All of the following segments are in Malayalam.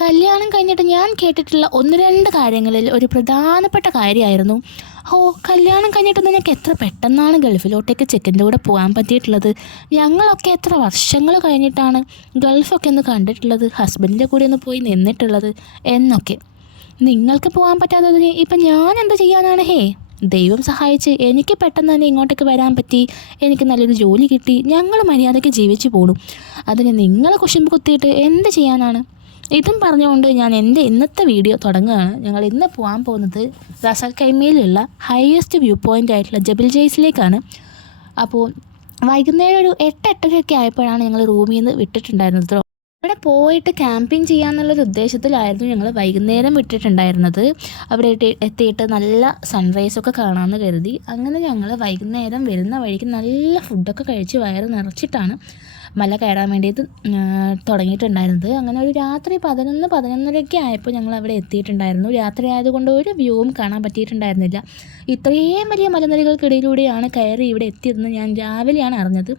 കല്യാണം കഴിഞ്ഞിട്ട് ഞാൻ കേട്ടിട്ടുള്ള ഒന്ന് രണ്ട് കാര്യങ്ങളിൽ ഒരു പ്രധാനപ്പെട്ട കാര്യമായിരുന്നു, കല്യാണം കഴിഞ്ഞിട്ട് നിനക്ക് എത്ര പെട്ടെന്നാണ് ഗൾഫിലോട്ടേക്ക് ചെക്കൻ്റെ കൂടെ പോകാൻ പറ്റിയിട്ടുള്ളത്. ഞങ്ങളൊക്കെ എത്ര വർഷങ്ങൾ കഴിഞ്ഞിട്ടാണ് ഗൾഫൊക്കെ ഒന്ന് കണ്ടിട്ടുള്ളത്, ഹസ്ബൻഡിൻ്റെ കൂടെ ഒന്ന് പോയി നിന്നിട്ടുള്ളത് എന്നൊക്കെ. നിങ്ങൾക്ക് പോകാൻ പറ്റാത്തതിന് ഇപ്പം ഞാൻ എന്ത് ചെയ്യാനാണ്? ദൈവം സഹായിച്ച് എനിക്ക് പെട്ടെന്ന് തന്നെ ഇങ്ങോട്ടേക്ക് വരാൻ പറ്റി, എനിക്ക് നല്ലൊരു ജോലി കിട്ടി, ഞങ്ങൾ മര്യാദയ്ക്ക് ജീവിച്ചു പോകണം. അതിന് നിങ്ങൾ കുശുമ്പ് കുത്തിയിട്ട് എന്ത് ചെയ്യാനാണ്? ഇതും പറഞ്ഞുകൊണ്ട് ഞാൻ എൻ്റെ ഇന്നത്തെ വീഡിയോ തുടങ്ങുകയാണ്. ഞങ്ങൾ ഇന്ന് പോകാൻ പോകുന്നത് റാസൽ ഖൈമയിലുള്ള ഹയസ്റ്റ് വ്യൂ പോയിൻ്റ് ആയിട്ടുള്ള ജബൽ ജയ്സിലേക്കാണ്. അപ്പോൾ വൈകുന്നേരം ഒരു 8-8:30 ആയപ്പോഴാണ് ഞങ്ങൾ റൂമിൽ നിന്ന് വിട്ടിട്ടുണ്ടായിരുന്നത്. അവിടെ പോയിട്ട് ക്യാമ്പിങ് ചെയ്യാമെന്നുള്ളൊരു ഉദ്ദേശത്തിലായിരുന്നു ഞങ്ങൾ വൈകുന്നേരം വിട്ടിട്ടുണ്ടായിരുന്നത്. അവിടെ എത്തിയിട്ട് നല്ല സൺറൈസൊക്കെ കാണാമെന്ന് കരുതി. അങ്ങനെ ഞങ്ങൾ വൈകുന്നേരം വരുന്ന വഴിക്ക് നല്ല ഫുഡൊക്കെ കഴിച്ച് വയറ് നിറച്ചിട്ടാണ് മല കയറാൻ വേണ്ടിയിട്ട് തുടങ്ങിയിട്ടുണ്ടായിരുന്നത്. അങ്ങനെ ഒരു രാത്രി 11-11:30 ആയപ്പോൾ ഞങ്ങൾ അവിടെ എത്തിയിട്ടുണ്ടായിരുന്നു. രാത്രി ആയതുകൊണ്ട് ഒരു വ്യൂവും കാണാൻ പറ്റിയിട്ടുണ്ടായിരുന്നില്ല. ഇത്രയും വലിയ മലനിരകൾക്കിടയിലൂടെയാണ് കയറി ഇവിടെ എത്തിയതെന്ന് ഞാൻ രാവിലെയാണ് അറിഞ്ഞത്.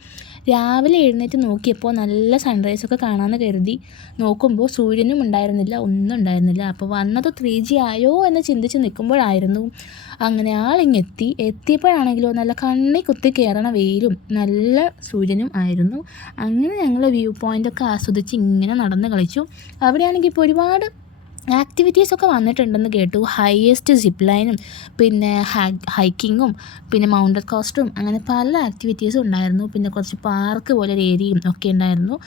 രാവിലെ എഴുന്നേറ്റ് നോക്കിയപ്പോൾ നല്ല സൺറൈസൊക്കെ കാണാമെന്ന് കരുതി നോക്കുമ്പോൾ സൂര്യനും ഉണ്ടായിരുന്നില്ല, ഒന്നും ഉണ്ടായിരുന്നില്ല. അപ്പോൾ വന്നത് 3G ആയോ എന്ന് ചിന്തിച്ച് നിൽക്കുമ്പോഴായിരുന്നു അങ്ങനെ എത്തിയപ്പോഴാണെങ്കിലോ നല്ല കണ്ണി കുത്തി കയറണ വെയിലും നല്ല സൂര്യനും ആയിരുന്നു. അങ്ങനെ ഞങ്ങൾ വ്യൂ പോയിൻ്റൊക്കെ ആസ്വദിച്ച് ഇങ്ങനെ നടന്ന് കളിച്ചു. അവിടെയാണെങ്കിൽ ഇപ്പോൾ ഒരുപാട് ആക്ടിവിറ്റീസൊക്കെ വന്നിട്ടുണ്ടെന്ന് കേട്ടു. ഹയസ്റ്റ് സിപ്പ് ലൈനും പിന്നെ ഹൈക്കിങ്ങും പിന്നെ മൗണ്ടൻ കോസ്റ്റും അങ്ങനെ പല ആക്ടിവിറ്റീസും ഉണ്ടായിരുന്നു. പിന്നെ കുറച്ച് പാർക്ക് പോലെ ഒരു ഏരിയയും ഒക്കെ ഉണ്ടായിരുന്നു.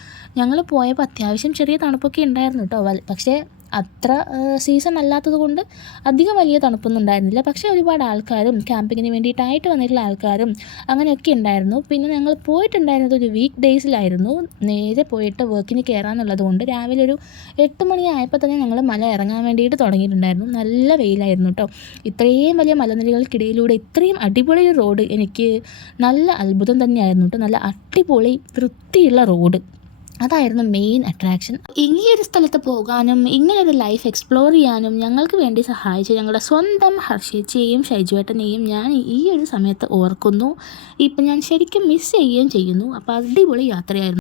ഞങ്ങൾ പോയപ്പോൾ അത്യാവശ്യം ചെറിയ തണുപ്പൊക്കെ ഉണ്ടായിരുന്നു കേട്ടോ. പക്ഷേ അത്ര സീസൺ അല്ലാത്തത് കൊണ്ട് അധികം വലിയ തണുപ്പൊന്നും ഉണ്ടായിരുന്നില്ല. പക്ഷേ ഒരുപാട് ആൾക്കാരും ക്യാമ്പിങ്ങിന് വേണ്ടിയിട്ടായിട്ട് വന്നിട്ടുള്ള ആൾക്കാരും അങ്ങനെയൊക്കെ ഉണ്ടായിരുന്നു. പിന്നെ ഞങ്ങൾ പോയിട്ടുണ്ടായിരുന്നത് ഒരു വീക്ക് ഡേയ്സിലായിരുന്നു. നേരെ പോയിട്ട് വർക്കിന് കയറാമെന്നുള്ളത് കൊണ്ട് രാവിലെ ഒരു 8 മണി ആയപ്പോൾ തന്നെ ഞങ്ങൾ മല ഇറങ്ങാൻ വേണ്ടിയിട്ട് തുടങ്ങിയിട്ടുണ്ടായിരുന്നു. നല്ല വെയിലായിരുന്നു കേട്ടോ. ഇത്രയും വലിയ മലനിരകൾക്കിടയിലൂടെ ഇത്രയും അടിപൊളി ഒരു റോഡ് എനിക്ക് നല്ല അത്ഭുതം തന്നെയായിരുന്നു കേട്ടോ. നല്ല അടിപൊളി വൃത്തിയുള്ള റോഡ്, അതായിരുന്നു മെയിൻ അട്രാക്ഷൻ. ഇങ്ങനെയൊരു സ്ഥലത്ത് പോകാനും ഇങ്ങനൊരു ലൈഫ് എക്സ്പ്ലോർ ചെയ്യാനും ഞങ്ങൾക്ക് വേണ്ടി സഹായിച്ച ഞങ്ങളുടെ സ്വന്തം ഹർഷേച്ചിയെയും ഷൈജുവേട്ടനെയും ഞാൻ ഈ ഒരു സമയത്ത് ഓർക്കുന്നു. ഇപ്പം ഞാൻ ശരിക്കും മിസ് ചെയ്യുകയും ചെയ്യുന്നു. അപ്പോൾ അടിപൊളി യാത്രയായിരുന്നു.